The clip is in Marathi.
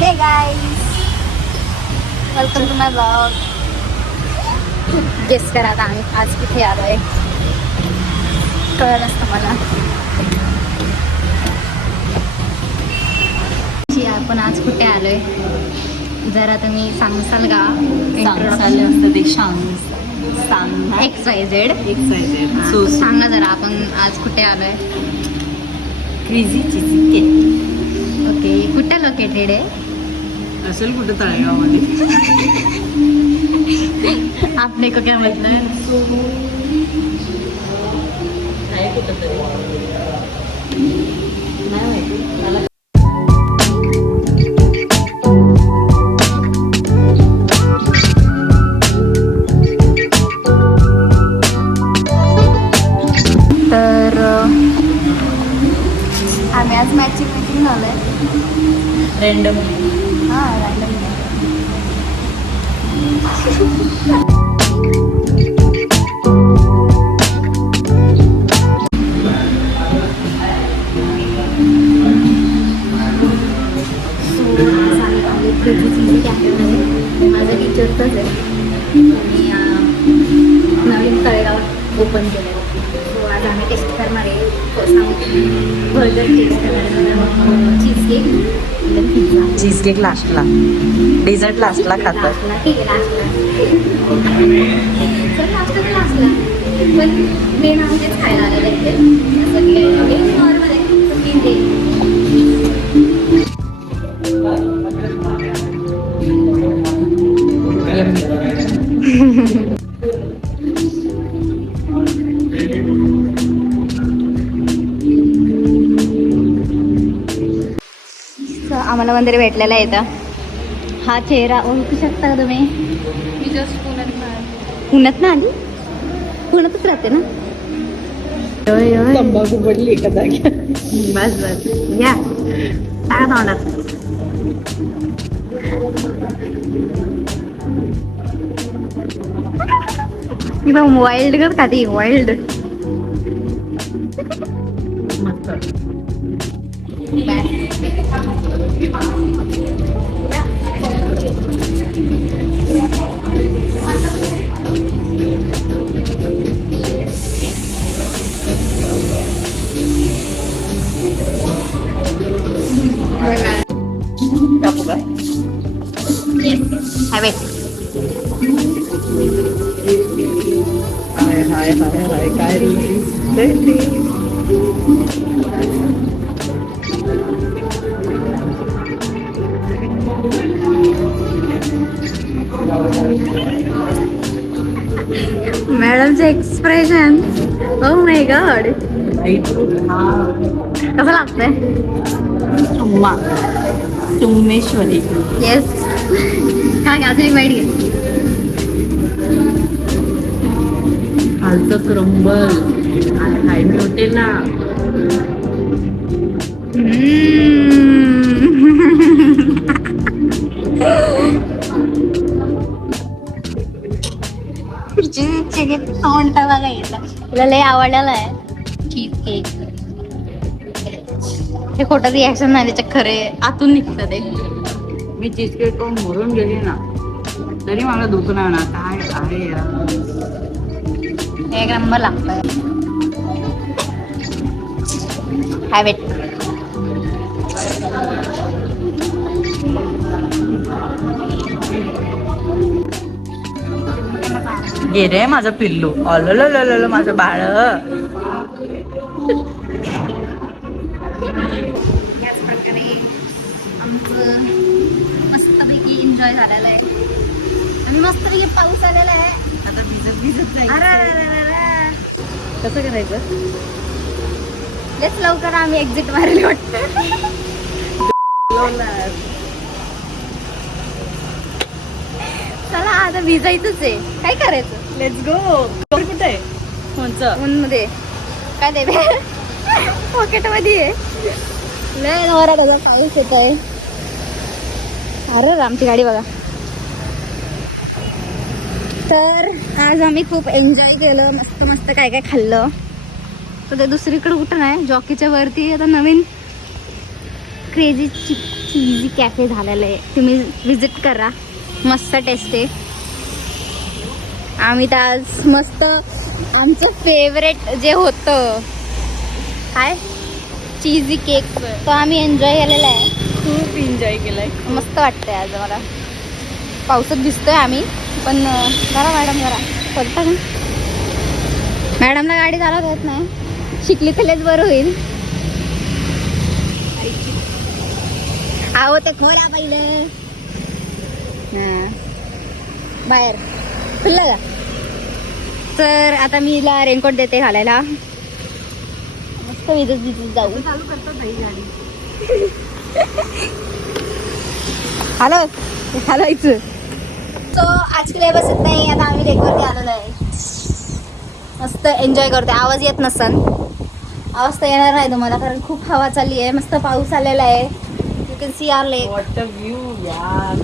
हे guys, welcome to my blog. Guess करा आता आम्ही आज कुठे आलोय. कळलं असतं मला. आपण आज कुठे आलोय जरा तुम्ही सांगसाल का? XYZ. सांगा जरा आपण आज कुठे आलोय. क्रेझी चिचिके. ओके, कुठे लोकेटेड आहे? असेल कुठे तळेगावमध्ये. आपने को क्या मतलब है? आहे कुठं तरी नाही माहिती मला. तर आम्ही आज मॅचिंग झालंय. रँडम. हां, रँडम. माझं टीचरचंच आहे. मी नवीन तळेगाव ओपन केलं आहे. सो आज आम्ही टेस्ट करणार आहे. बर्गर टेस्ट करणार आहे. Cheese cake, pizza. Cheese cake लास्टला, डेझर्ट लास्टला खातात. लास्टला ठीक आहे, लास्टला पण मेन आमचेच खायला आलेलं आहे. असं की नॉर्मल आहे. आम्हाला मंदिर भेटलेलं आहे इथं. हा चेहरा ओळखू शकता का तुम्ही? मी जस्ट पुण्यात ना आली. पुण्यातच राहते ना. तंबाखू पडली एका जागी. बस बस या काय तोंडात. वाईल्ड कर का ती वाईल्ड. Have it. हाय काय मॅडमचे एक्सप्रेशन. ओ माय गॉड, कसं लागतंय? चुम्मेश्वरी. येस. काय अजून एक वाईट घे. खालचं क्रंबल आणि हाय न्यूटेला. तोंड बघा येतं. तुला लय आवडलेलं आहे चीज केक. हे खोटं रिॲक्शन नाही, त्याच्या खरे आतून निघतं ते. मी चीज केक मोरून गेली ना तरी मला दुखणार ना. काय आहे यार, एक नंबर लागतोय. Have it. गे रे माझं पिल्लू. ऑल माझं बाळ. याच प्रकारे आमचं मस्तपैकी एन्जॉय झालेलं आहे. आणि मस्तपैकी पाऊस आलेला आहे. आता भिजत जाईल. अरे कसं करायचं? लेच लवकर आम्ही एक्झिट मारली वाटतं. चला आता भिजायचंच आहे. काय करायचं? Let's go. कुठे आहे? कोणचं? मध्ये काय दे पॉकेट मध्ये आहे. लय नवरा बघा पाऊस येत आहे. अरे आमची गाडी बघा. तर आज आम्ही खूप एन्जॉय केलं. मस्त मस्त काय काय खाल्लं. तर ते दुसरीकडे कुठं नाही, जॉकीच्या वरती आता नवीन क्रेझी चीजी कॅफे झालेलं आहे, तुम्ही विजिट करा, मस्त टेस्ट आहे. आम्ही तर आज मस्त आमचं फेवरेट जे होतं काय चीजी केक तो आम्ही एन्जॉय केलेला आहे. खूप एन्जॉय केलाय. मस्त वाटतंय आज मला. पावसात भिजतोय आम्ही पण जरा मॅडम जरा पडता का मॅडमला गाडी चालवता येत नाही, शिकली तरच बरं होईल. आहो ते खोला पहिलं बाहेर खुल्लं का. तर आता मी हिला रेनकोट देते घालायला, मस्त विजत जाऊ. चालू करतात ही गाडी. हॅलो हलवायचं. सो आज के लिए बस इतना ही. आता आम्ही लेकवरती आलेलो आहे, मस्त एन्जॉय करतोय. आवाज येत नसन, आवाज तर येणार नाही तुम्हाला कारण खूप हवा चालली आहे, मस्त पाऊस आलेला आहे. You can see our lake. What a view यार.